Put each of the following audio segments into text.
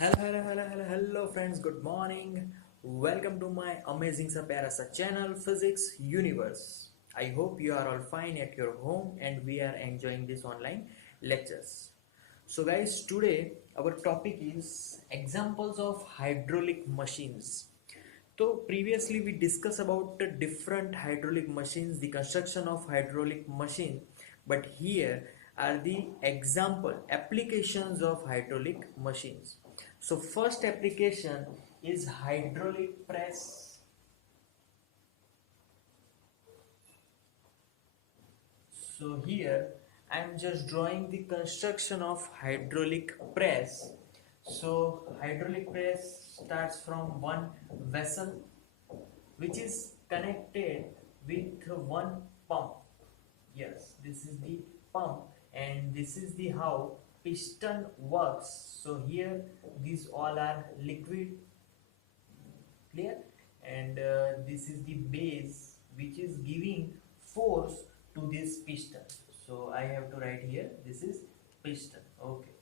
Hello friends, good morning. Welcome to my amazing sa pyara sa channel Physics Universe. I hope you are all fine at your home and we are enjoying this online lectures. So guys, today our topic is examples of hydraulic machines. So previously we discussed about the different hydraulic machines, the construction of hydraulic machine, but here are the example applications of hydraulic machines. So first application is hydraulic press. So here I am just drawing the construction of hydraulic press. So hydraulic press starts from one vessel which is connected with one pump. Yes, this is the pump and this is the how piston works. So here these all are liquid, clear, and this is the base which is giving force to this piston. So I have to write here this is piston. Okay,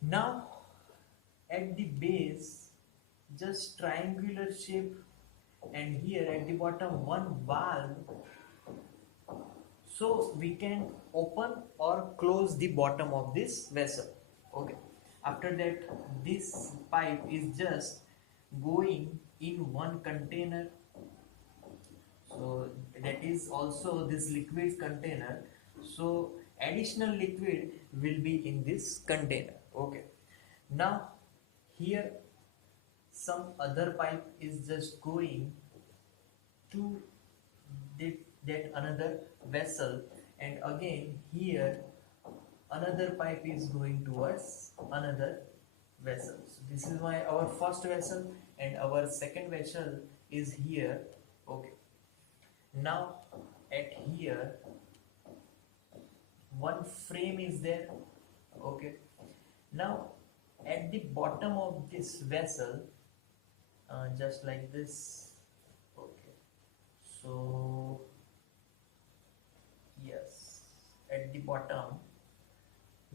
now at the base just triangular shape, and here at the bottom one valve, so we can open or close the bottom of this vessel. Okay, after that this pipe is just going in one container, so that is also this liquid container, so additional liquid will be in this container. Okay, now here some other pipe is just going to that, that another vessel, and again here another pipe is going towards another vessel. So this is why our first vessel and our second vessel is here. Okay, now at here one frame is there. Okay, now at the bottom of this vessel, just like this. Okay, so yes, at the bottom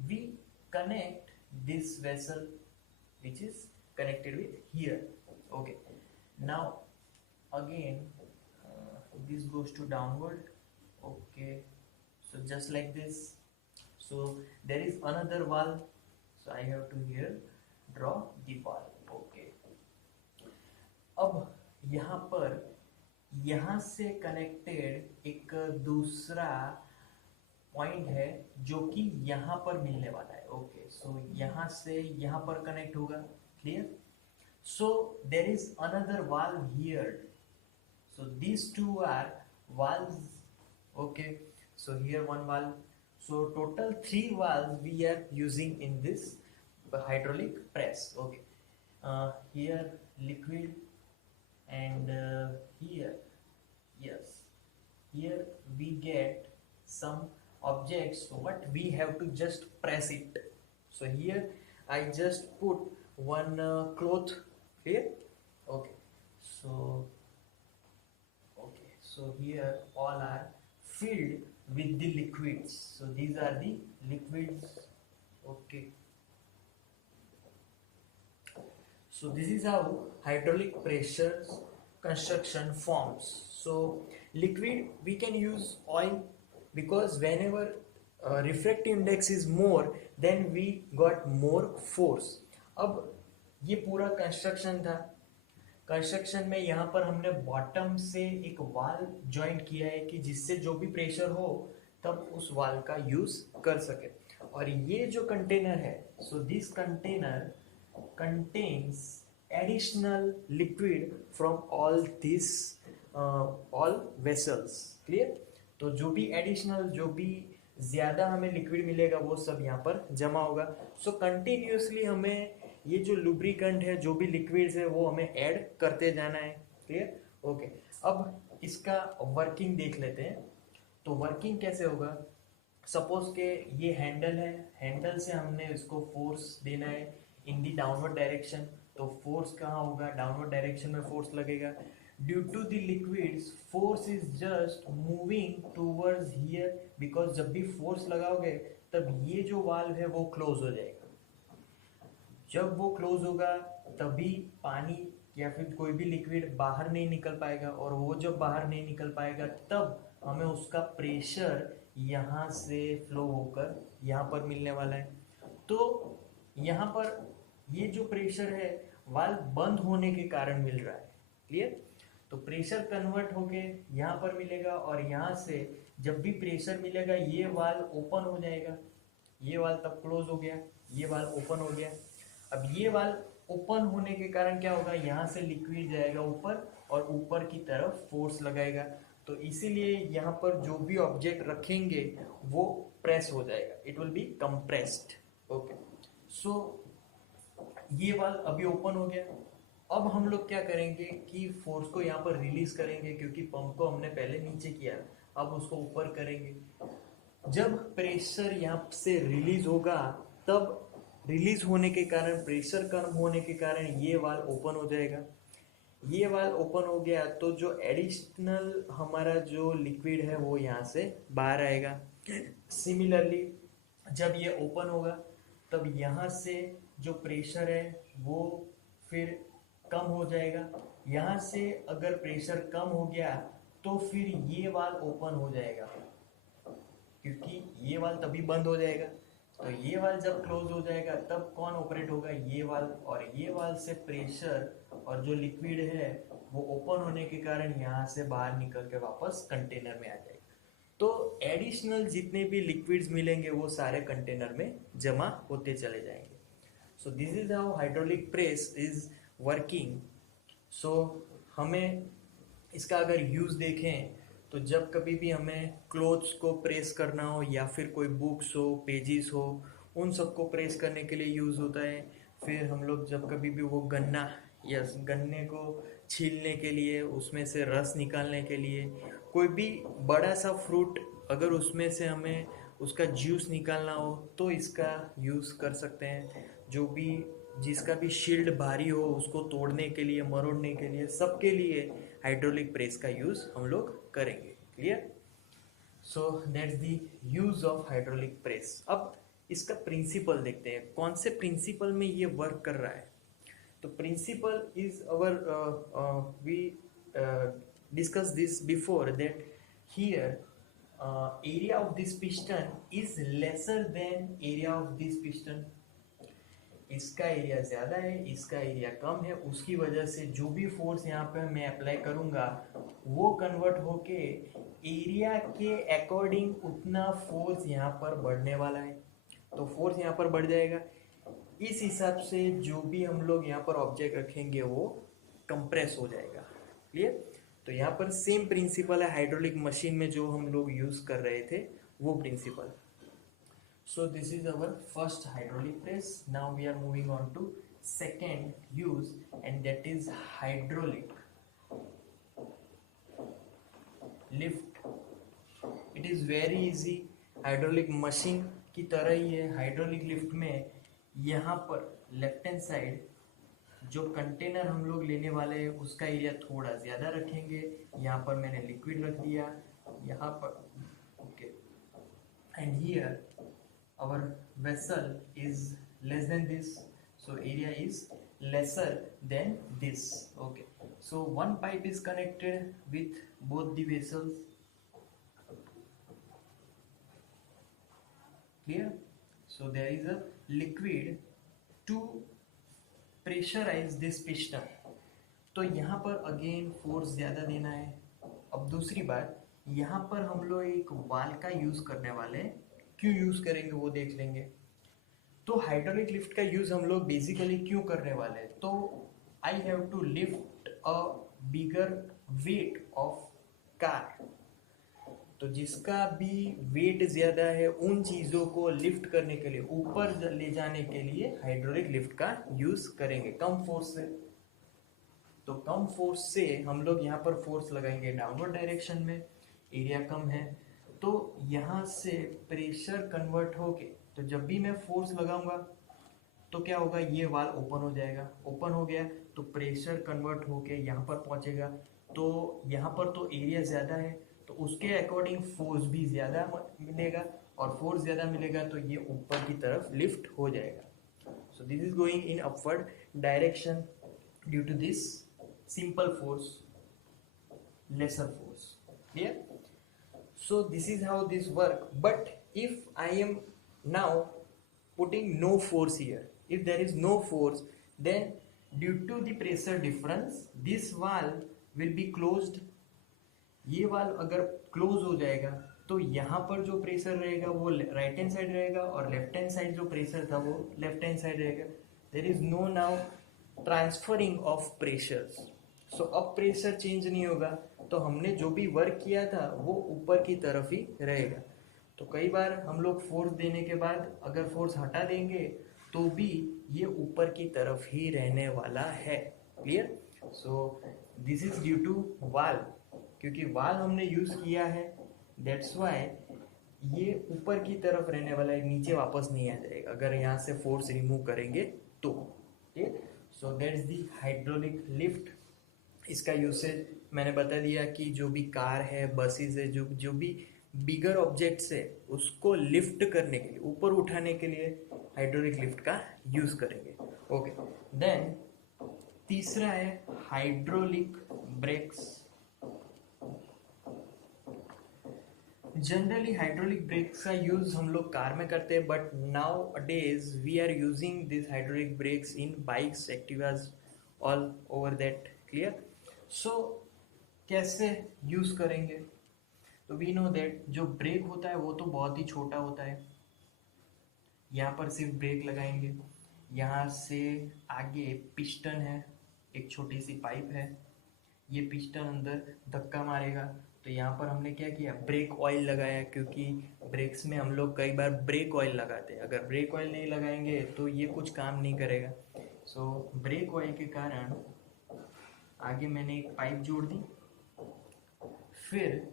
we connect this vessel which is connected with here. Okay, now again this goes to downward. Okay, so just like this, so there is another valve, so I have to here draw the valve. Okay, अब यहाँ पर यहाँ से connected एक दूसरा point है जो कि यहाँ पर मिलने वाला है. ओके, सो यहाँ से यहाँ पर कनेक्ट होगा. Clear? So there is another valve here. So these two are valves. Okay, so here one valve. So total three valves we are using in this hydraulic press. Okay, here liquid, and here, yes, here we get some objects. What we have to just press it. So here I just put one cloth here. Okay, so so here all are filled with the liquids. So these are the liquids. Okay, so this is how hydraulic pressure construction forms. So liquid we can use oil, because whenever refractive index is more, then we got more force. अब ये पूरा construction था. Construction में यहाँ पर हमने bottom से एक वाल ज्वाइंट किया है कि जिससे जो भी प्रेशर हो तब उस वाल का यूज कर सके. और ये जो कंटेनर है, so this container contains additional liquid from all this all vessels. Clear? तो जो भी एडिशनल, जो भी ज्यादा हमें लिक्विड मिलेगा वो सब यहाँ पर जमा होगा. सो कंटिन्यूसली हमें ये जो लुब्रिकेंट है, जो भी लिक्विड्स है, वो हमें ऐड करते जाना है. क्लियर? ओके, अब इसका वर्किंग देख लेते हैं. तो वर्किंग कैसे होगा? सपोज के ये हैंडल है, हैंडल से हमने इसको फोर्स देना है इन दी डाउनवर्ड डायरेक्शन. तो फोर्स कहाँ होगा? डाउनवर्ड डायरेक्शन में फोर्स लगेगा. Due to the liquids force is just moving towards here, because जब भी फोर्स लगाओगे तब ये जो वाल्व है वो क्लोज हो जाएगा. जब वो क्लोज होगा तभी पानी या फिर कोई भी लिक्विड बाहर नहीं निकल पाएगा, और वो जब बाहर नहीं निकल पाएगा तब हमें उसका प्रेशर यहाँ से फ्लो होकर यहाँ पर मिलने वाला है। तो यहाँ पर ये जो प्रेशर है वाल्व बंद होने के कारण मिल रहा है। क्लियर? तो प्रेशर कन्वर्ट होके यहाँ पर मिलेगा, और यहाँ से जब भी प्रेशर मिलेगा ये वाल्व ओपन हो जाएगा। ये वाल्व तब क्लोज हो गया, ये वाल्व ओपन हो गया। अब ये वाल्व ओपन होने के कारण क्या होगा, यहाँ से लिक्विड जाएगा ऊपर और ऊपर की तरफ फोर्स लगाएगा। तो इसीलिए यहाँ पर जो भी ऑब्जेक्ट रखेंगे वो प्रेस हो जाएगा, it will be compressed. Okay, so ये वाल्व अभी ओपन हो गया। अब हम लोग क्या करेंगे कि फोर्स को यहाँ पर रिलीज करेंगे, क्योंकि पंप को हमने पहले नीचे किया, अब उसको ऊपर करेंगे। जब प्रेशर यहाँ से रिलीज होगा तब रिलीज होने के कारण, प्रेशर कम होने के कारण ये वाल्व ओपन हो जाएगा। ये वाल्व ओपन हो गया तो जो एडिशनल हमारा जो लिक्विड है वो यहाँ से बाहर आएगा। सिमिलरली जब ये ओपन होगा तब यहाँ से जो प्रेशर है वो फिर कम हो जाएगा। यहाँ से अगर प्रेशर कम हो गया तो फिर ये वाल्व ओपन हो जाएगा, क्योंकि ये वाल्व तभी बंद हो जाएगा। तो ये वाल्व जब क्लोज हो जाएगा तब कौन ऑपरेट होगा, ये वाल्व, और ये वाल्व से प्रेशर और जो लिक्विड है वो ओपन होने के कारण यहाँ से बाहर निकल के वापस कंटेनर में आ जाएगा। तो एडिशनल जितने भी लिक्विड्स मिलेंगे वो सारे कंटेनर में जमा होते चले जाएंगे। So this is how hydraulic press is working. So हमें इसका अगर यूज़ देखें तो जब कभी भी हमें क्लोथ्स को प्रेस करना हो या फिर कोई बुक्स हो, पेजेस हो, उन सबको प्रेस करने के लिए यूज़ होता है। फिर हम लोग जब कभी भी वो गन्ना या गन्ने को छीलने के लिए, उसमें से रस निकालने के लिए, कोई भी बड़ा सा फ्रूट अगर उसमें से हमें उसका जूस निकालना हो तो इसका यूज़ कर सकते हैं। जो भी जिसका भी शील्ड भारी हो उसको तोड़ने के लिए, मरोड़ने के लिए, सबके लिए हाइड्रोलिक प्रेस का यूज़ हम लोग करेंगे। Clear? So that's the use of hydraulic press. अब इसका प्रिंसिपल देखते हैं, कौन से प्रिंसिपल में ये वर्क कर रहा है। तो principle is our, we discuss this before, that here area of this piston is lesser than area of this piston। इसका एरिया ज़्यादा है, इसका एरिया कम है, उसकी वजह से जो भी फोर्स यहाँ पे मैं अप्लाई करूँगा वो कन्वर्ट होके एरिया के अकॉर्डिंग उतना फोर्स यहाँ पर बढ़ने वाला है। तो फोर्स यहाँ पर बढ़ जाएगा, इस हिसाब से जो भी हम लोग यहाँ पर ऑब्जेक्ट रखेंगे वो कंप्रेस हो जाएगा। क्लियर? तो यहाँ पर सेम प्रिंसिपल है हाइड्रोलिक मशीन में जो हम लोग यूज़ कर रहे थे, वो principal. So this is our first hydraulic press. Now we are moving on to second use, and that is hydraulic lift. It is very easy, hydraulic machine की तरह ही है। हाइड्रोलिक लिफ्ट में यहाँ पर लेफ्ट हैंड साइड जो container हम लोग लेने वाले हैं उसका एरिया थोड़ा ज़्यादा रखेंगे। यहाँ पर मैंने लिक्विड रख दिया, यहाँ पर okay, and here our vessel is less than this, so area is lesser than this। okay, so one pipe is connected with both the vessels। clear? So there is a liquid to pressurize this piston। तो यहाँ पर again force ज़्यादा देना है। अब दूसरी बात, यहाँ पर हम लोग एक वाल का यूज़ करने वाले हैं। क्यों यूज़ करेंगे वो देख लेंगे। तो हाइड्रोलिक लिफ्ट का यूज़ हम लोग बेसिकली क्यों करने वाले हैं, तो I have to lift a bigger weight of car. तो जिसका भी वेट ज़्यादा है उन चीज़ों को लिफ्ट करने के लिए, ऊपर ले जाने के लिए हाइड्रोलिक लिफ्ट का यूज़ करेंगे कम फोर्स से। तो कम फोर्स से हम लोग यहाँ पर फोर्स लगाएंगे डाउनवर्ड डायरेक्शन में, एरिया कम है तो यहाँ से प्रेशर कन्वर्ट होके, तो जब भी मैं फोर्स लगाऊंगा तो क्या होगा, ये वाल्व ओपन हो जाएगा। ओपन हो गया तो प्रेशर कन्वर्ट होके यहाँ पर पहुँचेगा। तो यहाँ पर तो एरिया ज़्यादा है तो उसके अकॉर्डिंग फोर्स भी ज़्यादा मिलेगा, और फोर्स ज़्यादा मिलेगा तो ये ऊपर की तरफ लिफ्ट हो जाएगा। सो So this is going in upward direction due to this simple force, lesser force. Clear? So this is how this work. But if I am now putting no force here, if there is no force, then due to the pressure difference, this valve will be closed. ये valve अगर close हो जाएगा तो यहाँ पर जो pressure रहेगा वो राइट हैंड साइड रहेगा और लेफ्ट हैंड साइड जो प्रेशर था वो लेफ्ट हैंड साइड रहेगा. There is no now transferring of pressures. So अब प्रेशर चेंज नहीं होगा, तो हमने जो भी वर्क किया था वो ऊपर की तरफ ही रहेगा. तो कई बार हम लोग फोर्स देने के बाद अगर फोर्स हटा देंगे तो भी ये ऊपर की तरफ ही रहने वाला है. Clear? So this is due to valve, क्योंकि वाल्व हमने यूज किया है, दैट्स वाई ये ऊपर की तरफ रहने वाला है, नीचे वापस नहीं आ जाएगा अगर यहाँ से फोर्स रिमूव करेंगे तो. ठीक. So that's the hydraulic lift. इसका यूसेज मैंने बता दिया कि जो भी कार है, बसेस है, जो भी बिगर ऑब्जेक्ट्स है उसको लिफ्ट करने के लिए, ऊपर उठाने के लिए हाइड्रोलिक लिफ्ट का यूज करेंगे. ओके. देन तीसरा है hydraulic brakes. Generally hydraulic brakes का यूज हम लोग कार में करते हैं, but nowadays we are using this hydraulic brakes in bikes, Activas, all over that. Clear? So कैसे यूज करेंगे? तो वी नो दैट जो ब्रेक होता है वो तो बहुत ही छोटा होता है. यहाँ पर सिर्फ ब्रेक लगाएंगे, यहाँ से आगे पिस्टन है, एक छोटी सी पाइप है, ये पिस्टन अंदर धक्का मारेगा. तो यहाँ पर हमने क्या किया, ब्रेक ऑयल लगाया, क्योंकि ब्रेक्स में हम लोग कई बार ब्रेक ऑयल लगाते हैं. अगर ब्रेक ऑयल नहीं लगाएंगे तो ये कुछ काम नहीं करेगा. सो ब्रेक ऑयल के कारण आगे मैंने एक पाइप जोड़ दी, फिर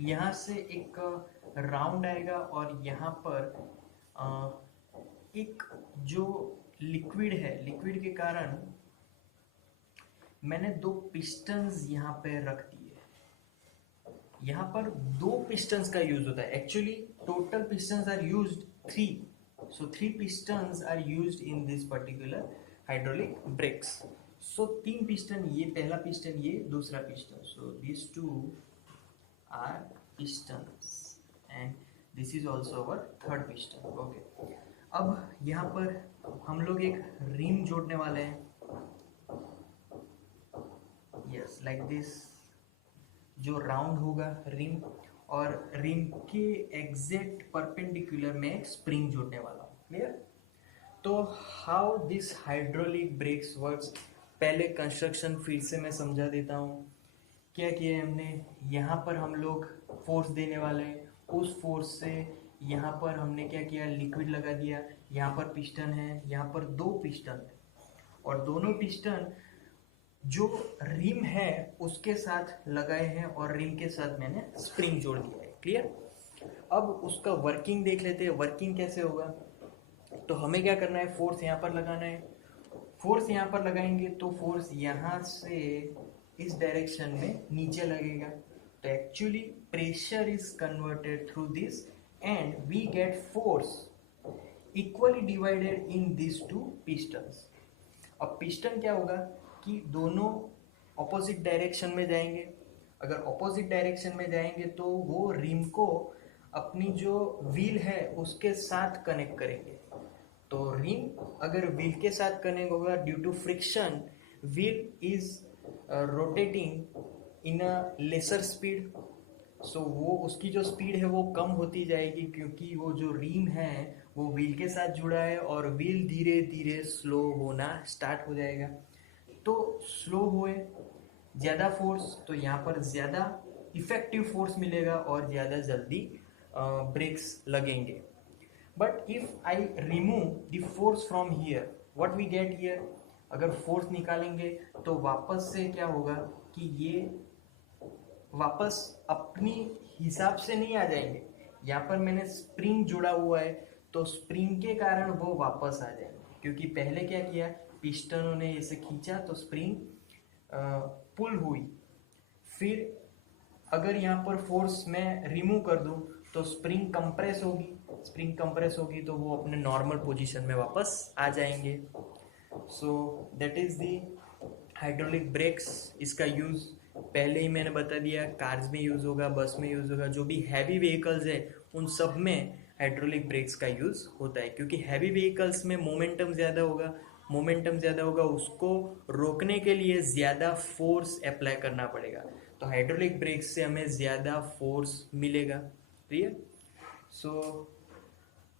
यहाँ से एक राउंड आएगा और यहाँ पर एक जो लिक्विड है, लिक्विड के कारण मैंने दो पिस्टन्स यहाँ पे रख दिए. यहाँ पर दो पिस्टन्स का यूज होता है. Actually total pistons are used 3. So 3 pistons are used in this particular hydraulic brakes. So 3 piston, ये पहला पिस्टन, ये दूसरा piston. So these two are pistons and this is also our third piston. Okay. अब यहाँ पर हम लोग एक रिम जोड़ने वाले हैं. Yes, like this. जो राउंड होगा रिम, और रिम के एग्जैक्ट परपेंडिकुलर में एक स्प्रिंग जोड़ने वाला हूँ. क्लियर? तो how this hydraulic breaks works, पहले कंस्ट्रक्शन फिर से मैं समझा देता हूँ. क्या किया है हमने, यहाँ पर हम लोग फोर्स देने वाले हैं, उस फोर्स से यहाँ पर हमने क्या किया, लिक्विड लगा दिया. यहाँ पर पिस्टन है, यहाँ पर दो पिस्टन है, और दोनों पिस्टन जो रिम है उसके साथ लगाए हैं और रिम के साथ मैंने स्प्रिंग जोड़ दिया है. क्लियर? अब उसका वर्किंग देख लेते हैं. वर्किंग कैसे होगा? तो हमें क्या करना है, फोर्स यहाँ पर लगाना है. फोर्स यहाँ पर लगाएंगे तो फोर्स यहाँ से इस डायरेक्शन में नीचे लगेगा. तो actually pressure is converted through this and we get force equally divided in this two pistons. अब पिस्टन क्या होगा कि दोनों ऑपोजिट डायरेक्शन में जाएंगे. अगर ऑपोजिट डायरेक्शन में जाएंगे तो वो रिम को अपनी जो व्हील है उसके साथ कनेक्ट करेंगे. तो रिम अगर व्हील के साथ कनेक्ट होगा, due to friction wheel is rotating in a lesser speed. So वो उसकी जो स्पीड है वो कम होती जाएगी, क्योंकि वो जो रिम है वो व्हील के साथ जुड़ा है और व्हील धीरे धीरे स्लो होना स्टार्ट हो जाएगा. तो स्लो हुए, ज़्यादा फोर्स, तो यहाँ पर ज़्यादा इफेक्टिव फोर्स मिलेगा और ज़्यादा जल्दी ब्रेक्स लगेंगे. But if I remove the force from here, what we get here, अगर फोर्स निकालेंगे तो वापस से क्या होगा कि ये वापस अपनी हिसाब से नहीं आ जाएंगे. यहाँ पर मैंने स्प्रिंग जुड़ा हुआ है तो स्प्रिंग के कारण वो वापस आ जाएंगे, क्योंकि पहले क्या किया, पिस्टनों ने इसे खींचा तो स्प्रिंग पुल हुई, फिर अगर यहाँ पर फोर्स मैं रिमूव कर दूँ तो स्प्रिंग कंप्रेस होगी, स्प्रिंग कंप्रेस होगी तो वो अपने नॉर्मल पोजीशन में वापस आ जाएंगे। So that is the hydraulic breaks. इसका यूज़ पहले ही मैंने बता दिया, कार्स में यूज़ होगा, बस में यूज़ होगा, जो भी हैवी व्हीकल्स है उन सब में हाइड्रोलिक ब्रेक्स का यूज़ होता है, क्योंकि हैवी व्हीकल्स में मोमेंटम ज़्यादा होगा, मोमेंटम ज़्यादा होगा, उसको रोकने के लिए ज़्यादा फोर्स अप्लाई करना पड़ेगा, तो हाइड्रोलिक ब्रेक्स से हमें ज़्यादा फोर्स मिलेगा। Clear? So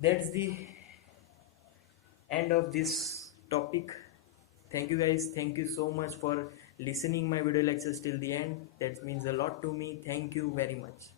that's the end of this topic. Thank you guys, thank you so much for listening my video lectures till the end. That means a lot to me. Thank you very much.